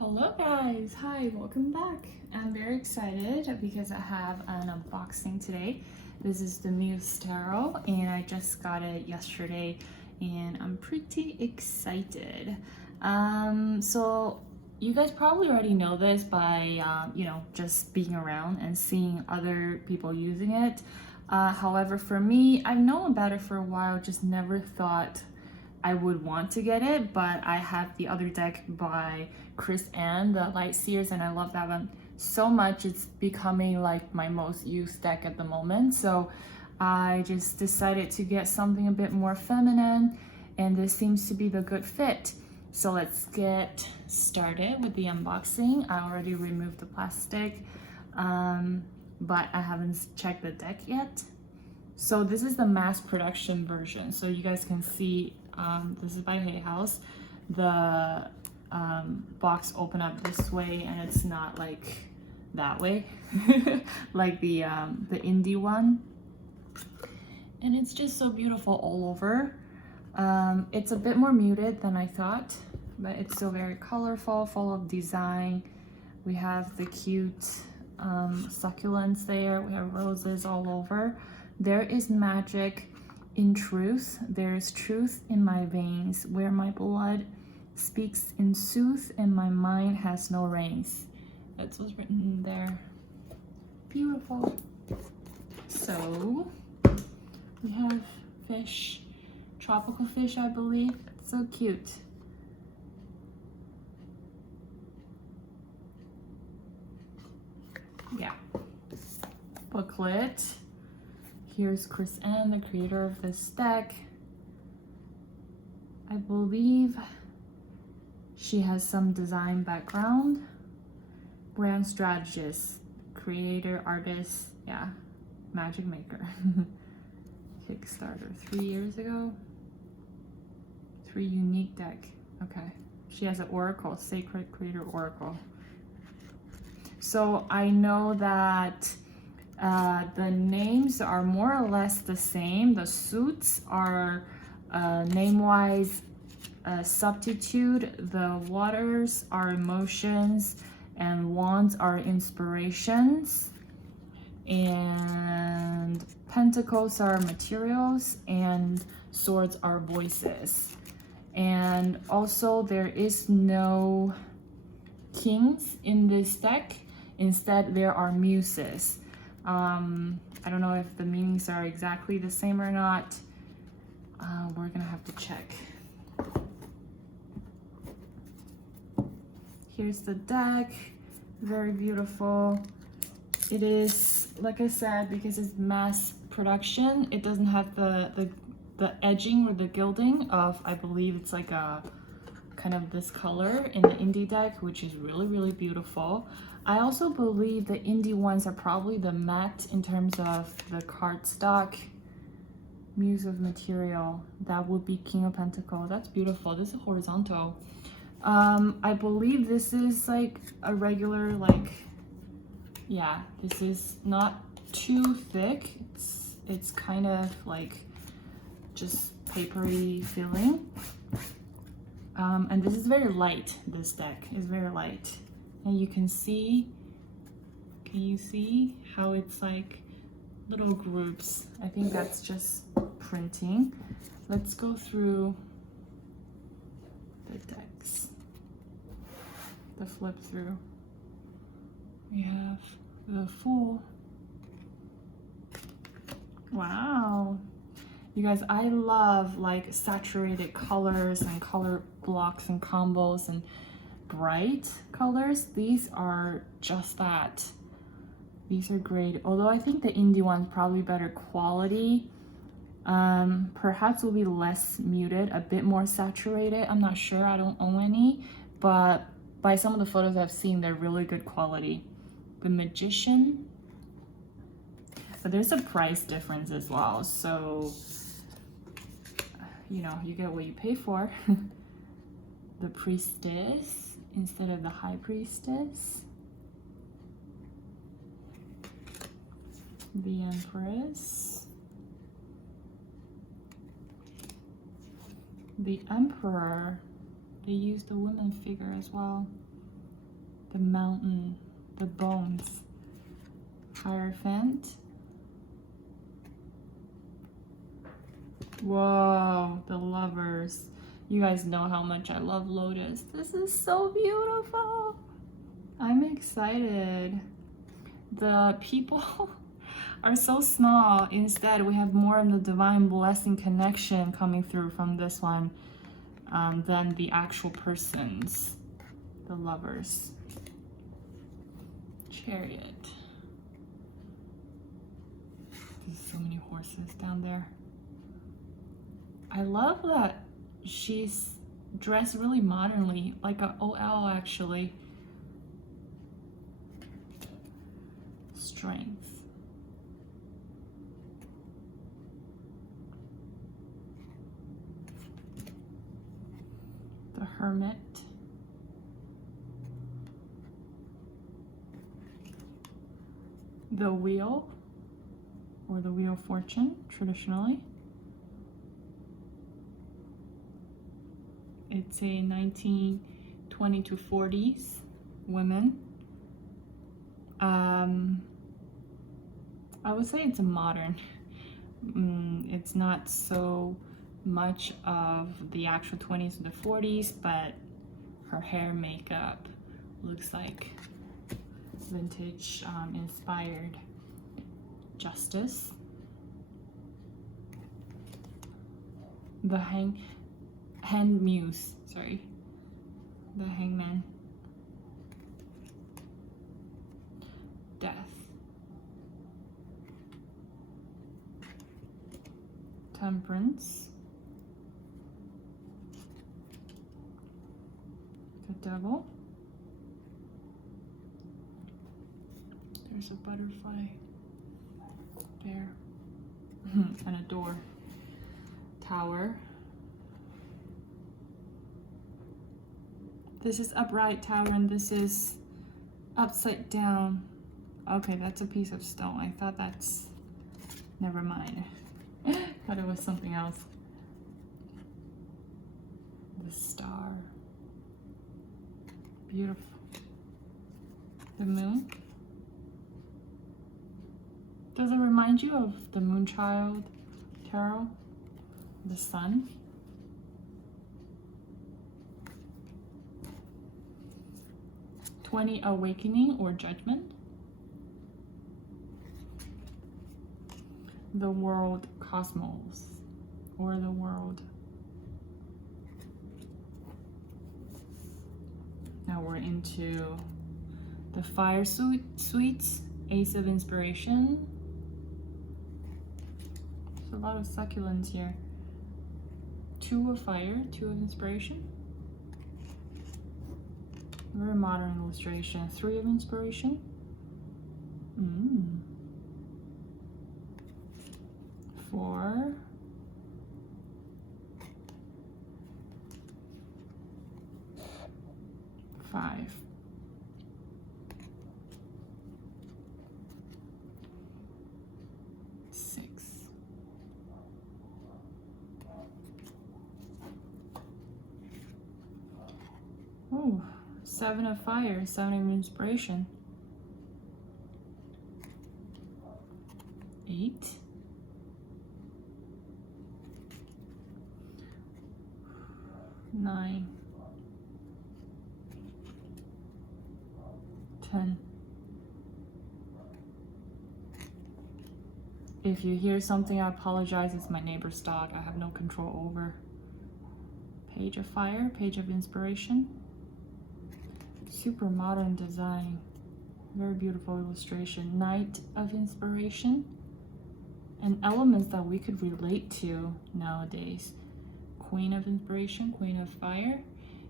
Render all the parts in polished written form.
Hello guys, hi, welcome back. I'm very excited because I have an unboxing today. This is the Muse tarot and I just got it yesterday and I'm pretty excited. So you guys probably already know this by just being around and seeing other people using it. However, for me, I've known about it for a while, just never thought I would want to get it, but I have the other deck by Chris Ann, the Light Seers, and I love that one so much. It's becoming like my most used deck at the moment. So I just decided to get something a bit more feminine, and this seems to be the good fit. So let's get started with the unboxing. I already removed the plastic, but I haven't checked the deck yet. So this is the mass production version. So you guys can see this is by Hay House. The box open up this way and it's not like that way like the indie one, and it's just so beautiful all over. It's a bit more muted than I thought, but it's still very colorful, full of design. We have the cute succulents there. We have roses all over. There is magic in truth. There is truth in my veins, where my blood speaks in sooth and my mind has no reins. That's what's written there. Beautiful. So we have fish, tropical fish, I believe. So cute. Yeah. Booklet. Here's Chris Ann, the creator of this deck. I believe she has some design background. Brand strategist, creator, artist, yeah, magic maker. Kickstarter 3 years ago. 3 unique deck. Okay. She has an oracle, sacred creator oracle. So I know that the names are more or less the same. The suits are name-wise substitute. The waters are emotions, and wands are inspirations, and pentacles are materials, and swords are voices. And also there is no kings in this deck. Instead, there are muses. I don't know if the meanings are exactly the same or not. We're gonna have to check. Here's the deck, very beautiful. It is, like I said, because it's mass production, it doesn't have the edging or the gilding of, I believe it's like a kind of this color in the indie deck, which is really, really beautiful. I also believe the indie ones are probably the matte in terms of the cardstock. Muse of material, that would be King of Pentacles. That's beautiful. This is horizontal. I believe this is like a regular, like, yeah, this is not too thick. It's kind of like just papery feeling. And this is very light. This deck is very light. And you can see, can you see how it's like little groups? I think that's just printing. Let's go through the decks. The flip through. We have the Fool. Wow. You guys, I love like saturated colors and color blocks and combos and bright colors. These are just that. These are great. Although I think the indie one's probably better quality. Perhaps will be less muted, a bit more saturated. I'm not sure, I don't own any, but by some of the photos I've seen, they're really good quality. The Magician, but there's a price difference as well, so you know, you get what you pay for. The Priestess instead of the High Priestess. The Empress. The Emperor. They used the woman figure as well. the mountain, the bones, Hierophant. Whoa, the Lovers. You guys know how much I love Lotus. This is so beautiful. I'm excited. The people are so small. Instead, we have more of the divine blessing connection coming through from this one than the actual persons, the Lovers. Chariot. There's so many horses down there. I love that she's dressed really modernly, like a OL actually. Strength. The Hermit. The Wheel, or the Wheel of Fortune, traditionally. It's a 1920 to 40s women. I would say it's a modern. It's not so much of the actual 20s to the 40s, but her hair, makeup looks like vintage inspired. Justice. The Muse, sorry. The Hangman. Death. Temperance. The Devil. There's a butterfly there. And a door. Tower. This is upright tower and this is upside down. Okay, that's a piece of stone. I thought that's... Never mind. Thought it was something else. The Star. Beautiful. The Moon. Does it remind you of the Moonchild Tarot? The Sun. Awakening or Judgment. The World, Cosmos, or the World. Now we're into the Fire Suites, Ace of Inspiration. There's a lot of succulents here. 2 of Fire, 2 of Inspiration. Very modern illustration. 3 of Inspiration. 4. 5. 6. Oh. 7 of Fire, 7 of Inspiration. 8. 9. 10. If you hear something, I apologize. It's my neighbor's dog. I have no control over. Page of Fire, Page of Inspiration. Super modern design. Very beautiful illustration. Knight of Inspiration. And elements that we could relate to nowadays. Queen of Inspiration, Queen of Fire.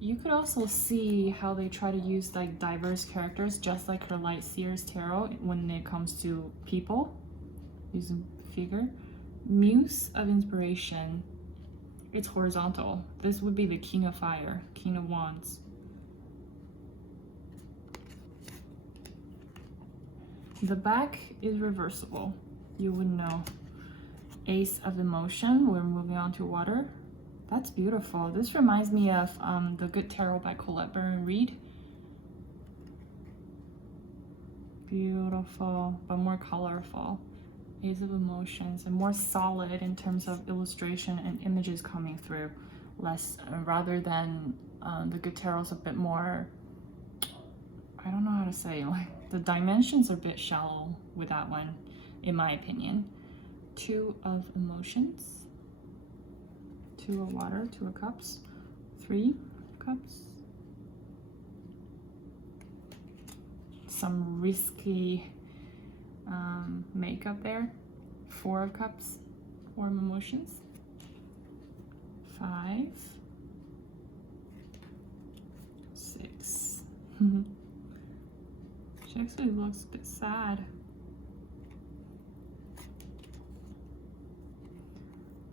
You could also see how they try to use like diverse characters, just like her Light Seers Tarot when it comes to people, using figure. Muse of Inspiration. It's horizontal. This would be the King of Fire, King of Wands. The back is reversible. You would know. Ace of Emotion. We're moving on to water. That's beautiful. This reminds me of the Good Tarot by Colette Baron Reed. Beautiful, but more colorful. Ace of Emotions, and more solid in terms of illustration and images coming through. Less, rather than the good tarot's a bit more, I don't know how to say, like the dimensions are a bit shallow with that one, in my opinion. Two of Emotions, Two of Water, Two of Cups, Three of Cups. Some risky makeup there. Four of Cups, Four of Emotions. Five, six. She actually looks a bit sad.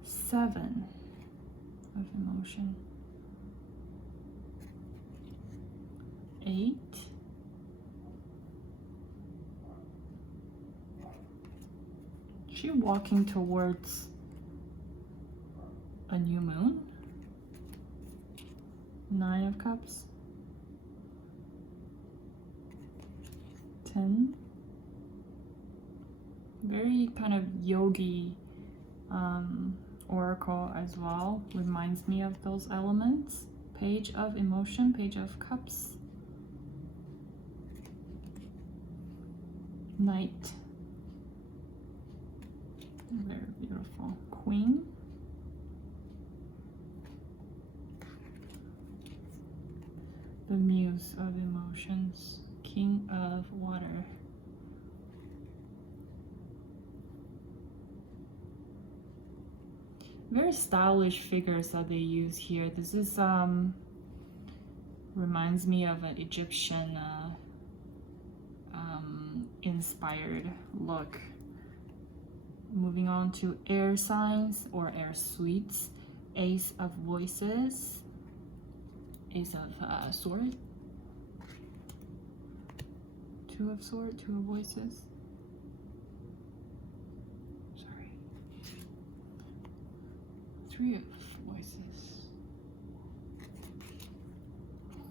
Seven of Emotion. Eight. She walking towards a new moon. Nine of Cups. 10. Very kind of yogi oracle as well. Reminds me of those elements. Page of Emotion, Page of Cups. Knight. Very beautiful. Queen. The Muse of Emotions. King of Water. Very stylish figures that they use here. This is reminds me of an Egyptian inspired look. Moving on to air signs or air suites. Ace of Voices, Ace of Sword, Two of Sword, Two of Voices. Sorry. Three of Voices,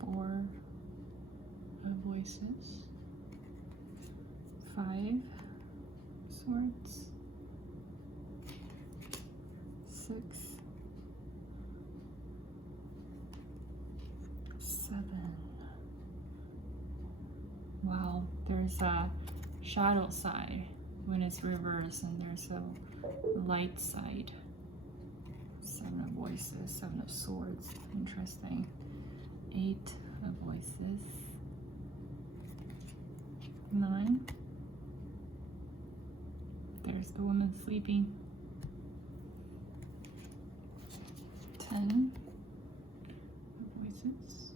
Four of Voices, Five Swords, Six, 7. Wow, there's a shadow side when it's reversed, and there's a light side. 7 of Voices, 7 of Swords. Interesting. 8 of Voices. 9. There's the woman sleeping. 10 Voices.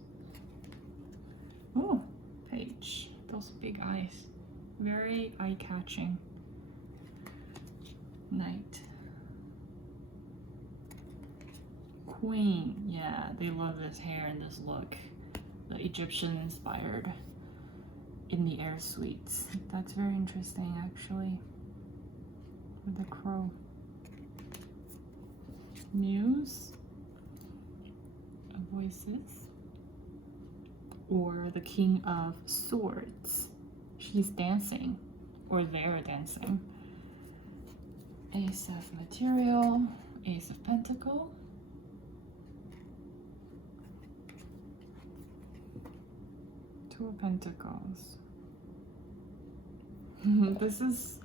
Oh, Page. Those big eyes. Very eye-catching. Knight. Queen. Yeah, they love this hair and this look. The Egyptian inspired in the air suites. That's very interesting, actually. With the crow. Muse of Voices, or the King of Swords. She's dancing, or they're dancing. Ace of Material, Ace of Pentacle, Two of Pentacles. This is,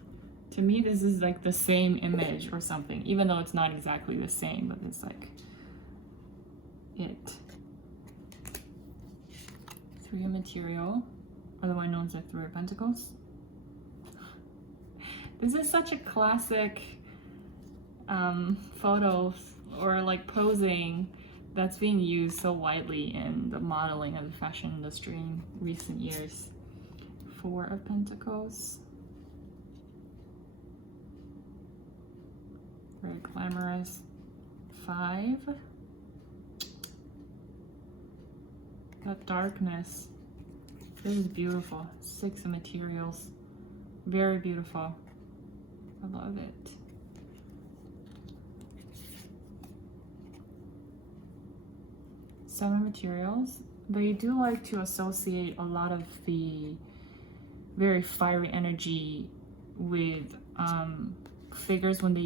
to me, this is like the same image or something, even though it's not exactly the same, but it's like it. Three of Material, otherwise known as the Three of Pentacles. This is such a classic photo or like posing that's being used so widely in the modeling of the fashion industry in recent years. Four of Pentacles. Very glamorous. 5. That darkness. This is beautiful. 6 of Materials. Very beautiful. I love it. 7 of Materials. They do like to associate a lot of the very fiery energy with figures. When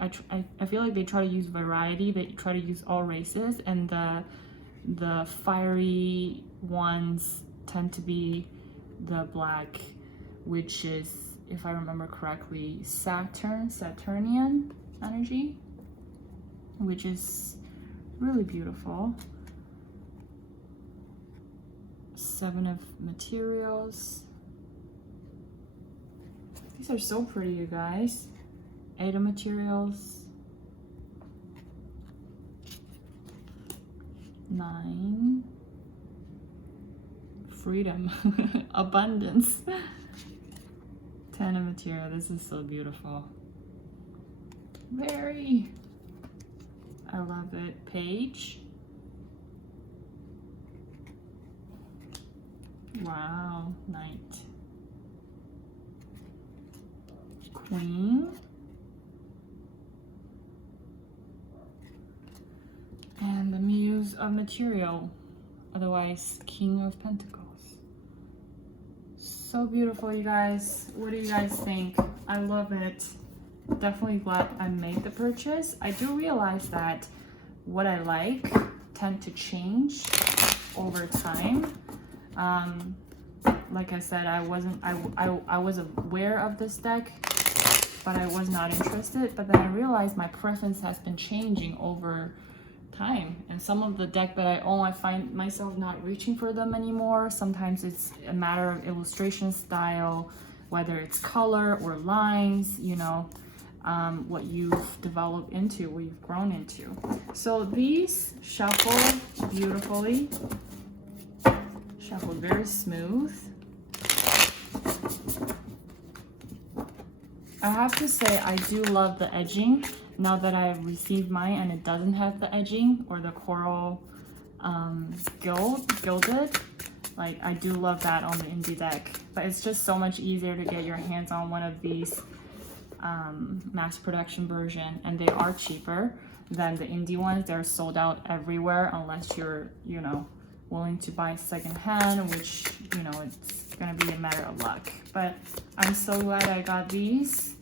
I feel like they try to use variety, they try to use all races, and the fiery ones tend to be the black, which is, if I remember correctly, Saturnian energy, which is really beautiful. 7 of materials. These are so pretty, you guys. 8 of materials. 9. Freedom. Abundance. 10 of material. This is so beautiful. Very. I love it. Page. Wow. Knight. Queen. And the Muse of material, otherwise King of Pentacles. So beautiful, you guys. What do you guys think? I love it. Definitely glad I made the purchase. I do realize that what I like tend to change over time. Like I said, I was aware of this deck, but I was not interested. But then I realized my preference has been changing over time, and some of the deck that I own, I find myself not reaching for them anymore. Sometimes it's a matter of illustration style, whether it's color or lines, you know, what you've developed into, what you've grown into. So these shuffle beautifully, shuffle very smooth. I have to say, I do love the edging. Now that I've received mine and it doesn't have the edging or the coral gilded, like I do love that on the indie deck. But it's just so much easier to get your hands on one of these mass production version, and they are cheaper than the indie ones. They're sold out everywhere unless you're, you know, willing to buy secondhand, which, you know, it's gonna be a matter of luck. But I'm so glad I got these,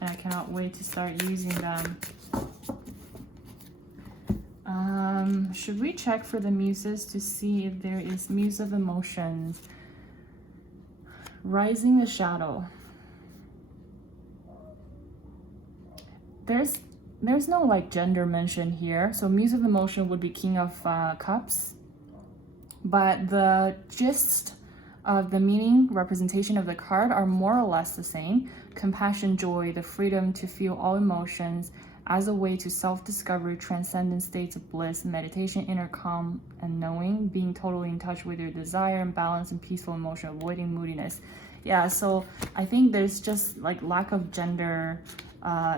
and I cannot wait to start using them. Should we check for the muses to see if there is Muse of Emotions? Rising the Shadow. There's no like gender mention here. So Muse of Emotion would be King of Cups. But the gist of the meaning, representation of the card are more or less the same. Compassion, joy, the freedom to feel all emotions as a way to self-discovery, transcendent states of bliss, meditation, inner calm and knowing, being totally in touch with your desire and balance and peaceful emotion, avoiding moodiness. Yeah, so I think there's just like lack of gender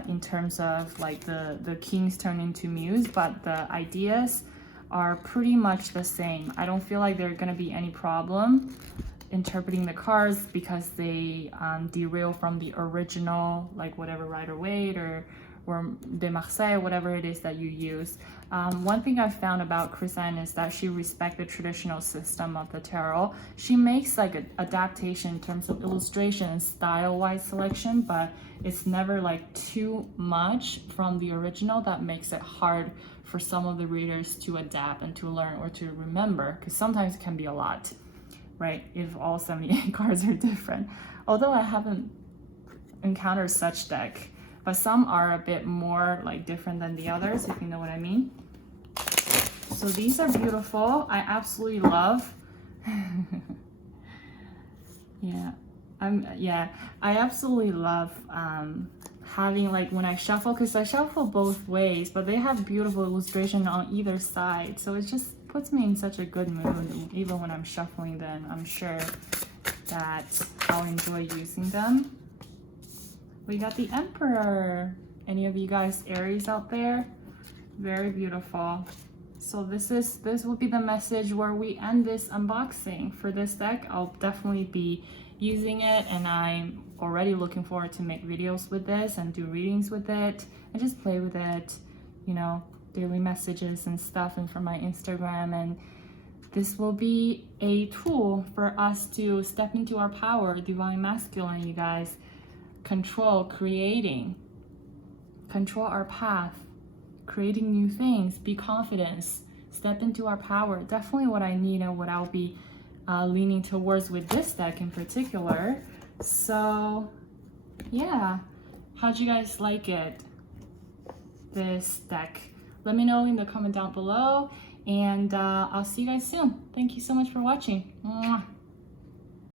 in terms of like the kings turn into muse, but the ideas are pretty much the same. I don't feel like there's gonna be any problem interpreting the cards because they derail from the original, like whatever Rider-Waite or de Marseille, whatever it is that you use. One thing I found about Chrisanne is that she respects the traditional system of the tarot. She makes like an adaptation in terms of illustration and style-wise selection, but it's never like too much from the original that makes it hard for some of the readers to adapt and to learn or to remember, because sometimes it can be a lot, right? If all 78 cards are different. Although I haven't encountered such deck, but some are a bit more like different than the others, if you know what I mean. So these are beautiful. I absolutely love. I absolutely love having like when I shuffle, because I shuffle both ways, but they have beautiful illustration on either side. So it just puts me in such a good mood, even when I'm shuffling them. I'm sure that I'll enjoy using them. We got the Emperor. Any of you guys Aries out there? Very beautiful. So this will be the message where we end this unboxing for this deck. I'll definitely be using it, and I'm already looking forward to make videos with this and do readings with it and just play with it, you know, daily messages and stuff, and for my Instagram. And This will be a tool for us to step into our power, divine masculine, you guys. Control, creating, control our path, creating new things, be confident, step into our power. Definitely what I need and what I'll be leaning towards with this deck in particular. So yeah, how'd you guys like it, this deck? Let me know in the comment down below, and I'll see you guys soon. Thank you so much for watching. Mwah.